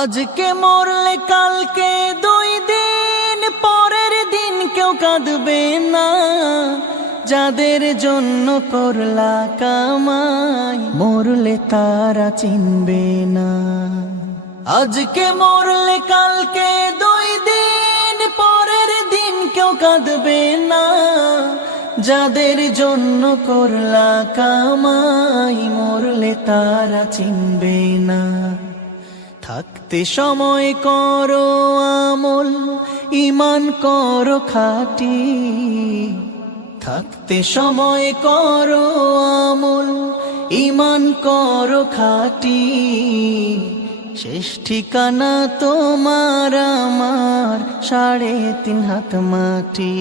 আজকে মরলে কালকে 2 দিন পরের দিন কেউ কাঁদবে না। যাদের জন্য করলা কামাই মরলে তারা চিনবে না। আজকে মরলে কালকে 2 দিন পরের দিন কেউ কাঁদবে না। যাদের জন্য করলা কামাই মরলে তারা চিনবে না। থাকতে সময় করো আমল, ঈমান করো খাঁটি। থাকতে সময় করো আমল, ঈমান করো খাঁটি। শেষ ঠিকানা তোমার আমার 3.5 হাত মাটি।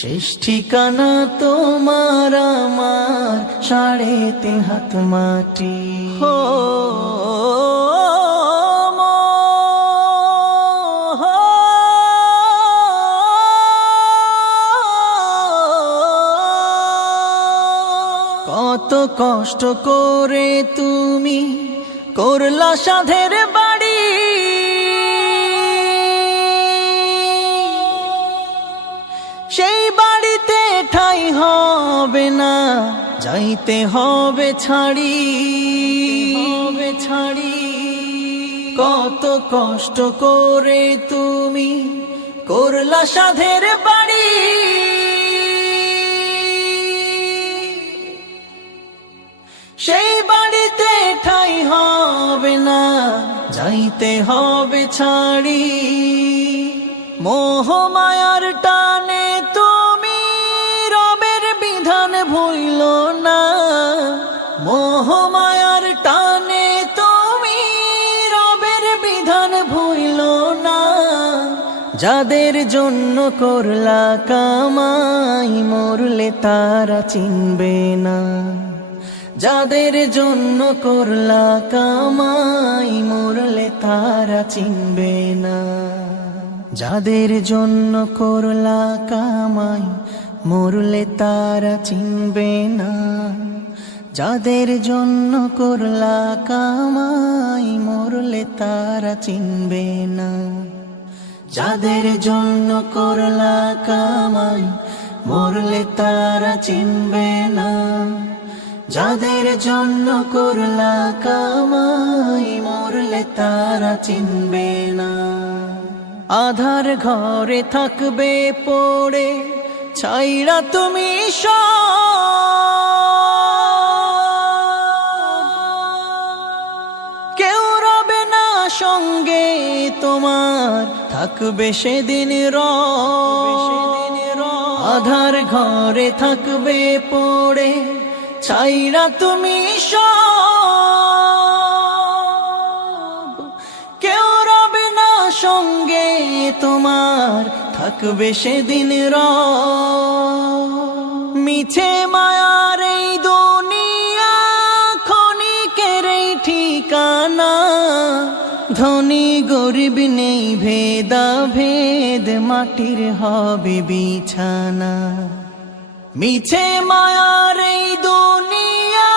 শেষ ঠিকানা তোমার আমার 3.5 হাত মাটি। হো কত কষ্ট করে তুমি করলা সাধের বাড়ি। সেই বাড়িতে ঠাঁই হবে না, যাইতে হবে ছাড়ি। কত কষ্ট করে তুমি করলা সাধের বাড়ি। সেই বাড়িতে ঠাঁই হবে না, যাইতে হবে ছাড়ি। মোহ মায়ার টানে তুমি রবের বিধান ভুইল না। মোহ মায়ার টানে তুমি রবের বিধান ভুইল না। যাদের জন্য করলা কামাই মরলে তারা চিনবে না। যাদের জন্য করলা কামাই মরলে তারা চিনবে না। যাদের জন্য করলা কামাই মরলে তারা চিনবে না। যাদের জন্য করলা কামাই মরলে তারা চিনবে না। যাদের জন্য করলা কামাই মরলে তারা চিনবে না। যাদের জন্য করলা কামাই মরলে তারা চিনবে না। আধার ঘরে থাকবে পড়ে ছাইরা তুমি কেউ রবে না সঙ্গে তোমার, থাকবে সেদিন আধার ঘরে থাকবে পড়ে ছাইরা তুমি কেউ রবে না সঙ্গে তোমার, থাকবে সেদিন মিছে মায়ার এই দুনিয়া ক্ষণিকের এই ঠিকানা। ধনী গরিব নেই ভেদা ভেদ, মাটির হবে বিছানা। মিছে মায়ার এই দুনিয়া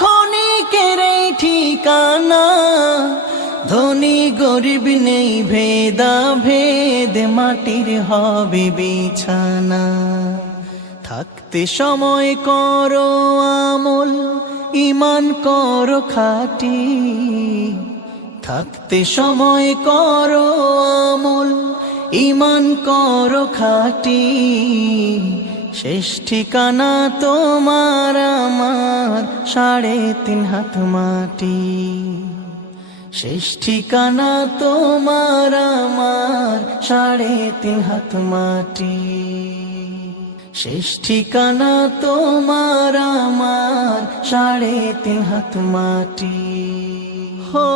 ক্ষণিকের এই ঠিকানা। ধনী গরিব নেই ভেদা ভেদ, মাটির হবে বিছানা। থাকতে সময় করো আমল, ঈমান করো খাঁটি। থাকতে সময় করো আমল, ঈমান করো খাঁটি। শেষ ঠিকানা তোমার আমার 3.5 হাত মাটি। শেষ ঠিকানা তোমার আমার 3.5 হাত মাটি। শেষ ঠিকানা তোমার আমার 3.5 হাত মাটি। হো